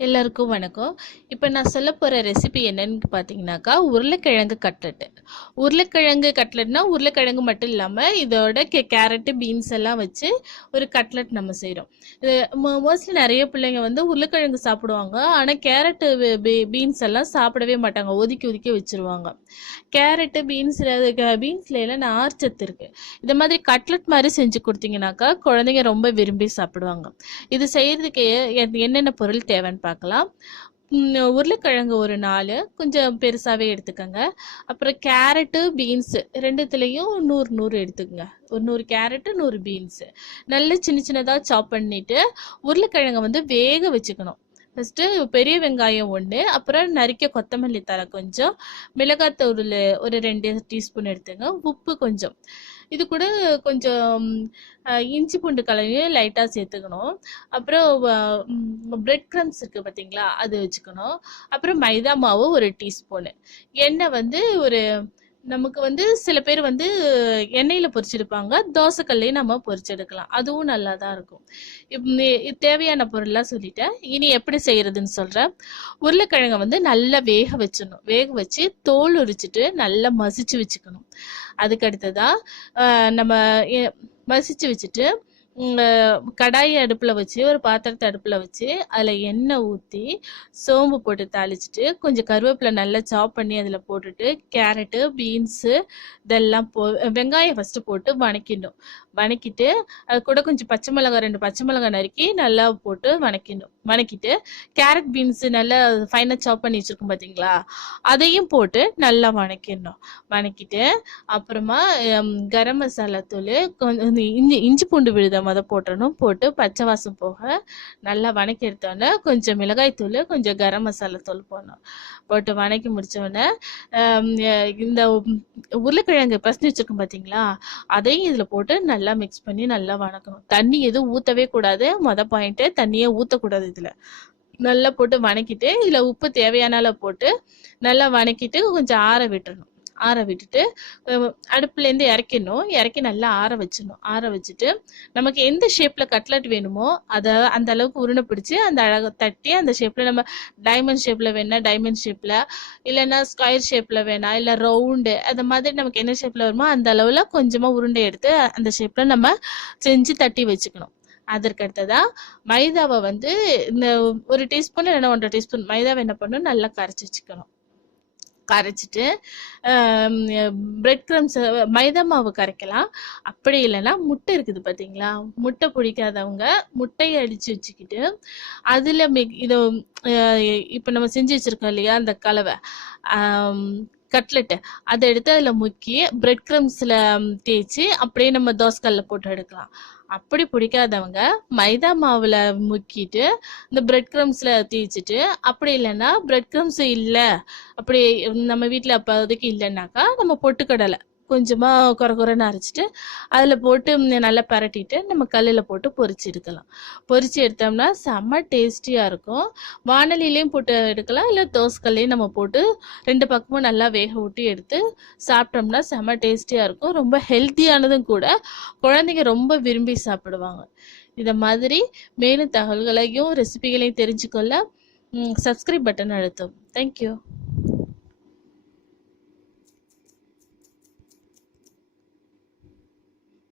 எல்லாருக்கும் வணக்கம். இப்போ நான் சொல்ல போகிற ரெசிபி என்னன்னு பார்த்தீங்கன்னாக்கா, உருளைக்கிழங்கு கட்லெட்டு. உருளைக்கிழங்கு கட்லெட்னா உருளைக்கிழங்கு மட்டும் இல்லாமல் இதோட கேரட்டு பீன்ஸ் எல்லாம் வச்சு ஒரு கட்லெட் நம்ம செய்கிறோம். இது மோஸ்ட்லி நிறைய பிள்ளைங்க வந்து உருளைக்கிழங்கு சாப்பிடுவாங்க, ஆனால் கேரட்டு பீன்ஸ் எல்லாம் சாப்பிடவே மாட்டாங்க, ஒதுக்கி ஒதுக்கி வச்சுருவாங்க. கேரட்டு பீன்ஸ்ல எல்லாம் நார்ச்சத்து இருக்குது. இந்த மாதிரி கட்லெட் மாதிரி செஞ்சு கொடுத்தீங்கன்னாக்கா குழந்தைங்க ரொம்ப விரும்பி சாப்பிடுவாங்க. இது செய்கிறதுக்கு என்னென்ன பொருள் தேவைன்னு பார்க்கலாம். உருளைக்கிழங்கு ஒரு 4 கொஞ்சம் பெருசாகவே எடுத்துக்கோங்க. அப்புறம் கேரட்டு பீன்ஸு ரெண்டுத்துலேயும் 100 எடுத்துக்கோங்க. ஒரு 100 கேரட்டு 100 பீன்ஸு நல்ல சின்ன சின்னதாக சாப் பண்ணிவிட்டு உருளைக்கிழங்கை வந்து வேக வச்சுக்கணும். ஃபஸ்ட்டு பெரிய வெங்காயம் 1, அப்புறம் நறுக்கிய கொத்தமல்லி தழை கொஞ்சம், மிளகாத்தூள் ஒரு 2 டீஸ்பூன் எடுத்துங்க, உப்பு கொஞ்சம், இது கூட கொஞ்சம் இஞ்சி பூண்டு கலவையும் லைட்டாக சேர்த்துக்கணும். அப்புறம் பிரெட் க்ரம்ஸ் இருக்குது பார்த்தீங்களா, அது வச்சுக்கணும். அப்புறம் மைதா மாவு ஒரு டீஸ்பூனு, எண்ணெய் வந்து நமக்கு வந்து சில பேர் வந்து எண்ணெயில் பொரிச்செடுப்பாங்க, தோசைக்கல்லையும் நம்ம பொரிச்செடுக்கலாம், அதுவும் நல்லா தான் இருக்கும். தேவையான பொருள்லாம் சொல்லிட்டேன். இனி எப்படி செய்கிறதுன்னு சொல்கிறேன். உருளைக்கிழங்கை வந்து நல்லா வேக வச்சிடணும். வேக வச்சு தோல் உரிச்சிட்டு நல்லா மசிச்சு வச்சுக்கணும். அதுக்கு அடுத்ததாக நம்ம மசிச்சு வச்சுட்டு கடாயை அடுப்பில் வச்சு ஒரு பாத்திரத்தை அடுப்பில் வச்சு அதில் எண்ணெய் ஊற்றி சோம்பு போட்டு தாளிச்சிட்டு கொஞ்சம் கருவேப்பிலை நல்லா சாப் பண்ணி அதில் போட்டுட்டு கேரட்டு பீன்ஸு இதெல்லாம் வெங்காயம் ஃபஸ்ட்டு போட்டு வணக்கிடணும். வணக்கிட்டு அது கூட கொஞ்சம் பச்சை மிளகாய் 2 பச்சை மிளகாய் நறுக்கி நல்லா போட்டு வணக்கிட்டு கேரட் பீன்ஸு நல்லா ஃபைனாக சாப் பண்ணி வச்சுருக்கோம் பார்த்தீங்களா, அதையும் போட்டு நல்லா வணக்கிடணும். வணக்கிட்டு அப்புறமா கரம் மசாலா தூள் கொஞ்சம் இஞ்சி பூண்டு விழுத போட்டுறணும். போட்டு பச்சை வாசம் போக நல்லா வணக்கி எடுத்தோடனே கொஞ்சம் மிளகாய் தூள் கொஞ்சம் கரம் மசாலா தூள் போடணும். போட்டு வணக்கி முடித்தோடனே இந்த உருளைக்கிழங்கு பசஞ்சு வச்சுருக்கோம் பார்த்தீங்களா, அதையும் இதில் போட்டு நல்லா மிக்ஸ் பண்ணி நல்லா வணக்கணும். தண்ணி எதுவும் ஊற்றவே கூடாது. பாயிண்ட்டு, தண்ணியே ஊற்றக்கூடாது. இதில் நல்லா போட்டு வணக்கிட்டு இதில் உப்பு தேவையான அளவு போட்டு நல்லா வணக்கிட்டு கொஞ்சம் ஆற விட்டுறணும். ஆற விட்டுட்டு அடுப்புலேருந்து இறக்கிடணும். இறக்கி நல்லா ஆற வச்சிடணும். ஆற வச்சுட்டு நமக்கு எந்த ஷேப்பில் கட்லெட் வேணுமோ அதை அந்த அளவுக்கு உருண்டை பிடிச்சி அந்த அழகை தட்டி அந்த ஷேப்பில் நம்ம டைமண்ட் ஷேப்பில் வேணா டைமண்ட் ஷேப்பில், இல்லைன்னா ஸ்கொயர் ஷேப்பில் வேணா, இல்லை ரவுண்டு, அந்த மாதிரி நமக்கு என்ன ஷேப்பில் வருமோ அந்த அளவில் கொஞ்சமாக உருண்டை எடுத்து அந்த ஷேப்பில் நம்ம செஞ்சு தட்டி வச்சுக்கணும். அதற்கு அடுத்ததாக மைதாவை வந்து இந்த 1 டீஸ்பூன் இல்லைன்னா 1.5 டீஸ்பூன் மைதாவை என்ன பண்ணணும், நல்லா கரைச்சி வச்சுக்கணும். கரைச்சிட்டு பிரெட் க்ரம்ஸ் மைதா மாவு கரைக்கலாம். அப்படி இல்லைன்னா முட்டை இருக்குது பார்த்தீங்களா, முட்டை பிடிக்காதவங்க முட்டையை அடித்து வச்சுக்கிட்டு அதில் இதை இப்போ நம்ம செஞ்சு வச்சுருக்கோம் இல்லையா அந்த கலவை கட்லெட்டு, அதை எடுத்து அதில் முக்கி பிரெட் க்ரம்ஸில் தேய்ச்சி அப்படியே நம்ம தோசைக்கல்லில் போட்டு எடுக்கலாம். அப்படி பிடிக்காதவங்க மைதா மாவில் முக்கிட்டு இந்த பிரெட் க்ரம்ஸில் தேய்ச்சிட்டு, அப்படி இல்லைன்னா பிரெட் க்ரம்ஸ் இல்லை அப்படி நம்ம வீட்டில் அப்போதைக்கு இல்லைன்னாக்கா நம்ம பொட்டுக்கடலை கொஞ்சமாக குறைன்னு அரைச்சிட்டு அதில் போட்டு நல்லா பரட்டிட்டு நம்ம கல்லில் போட்டு பொரிச்சு எடுக்கலாம். பொரிச்சு எடுத்தோம்னா செம்ம டேஸ்டியாக இருக்கும். வானலிலையும் போட்டு எடுக்கலாம், இல்லை தோசைக்கல்லையும் நம்ம போட்டு 2 பக்கமும் நல்லா வேக விட்டு எடுத்து சாப்பிட்டோம்னா செம்ம டேஸ்டியாக இருக்கும். ரொம்ப ஹெல்த்தியானதும் கூட, குழந்தைங்க ரொம்ப விரும்பி சாப்பிடுவாங்க. இதை மாதிரி மேலும் தகவல்களையும் ரெசிபிகளையும் தெரிஞ்சுக்கொள்ள சப்ஸ்கிரைப் பட்டன் அழுத்தும். தேங்க்யூ.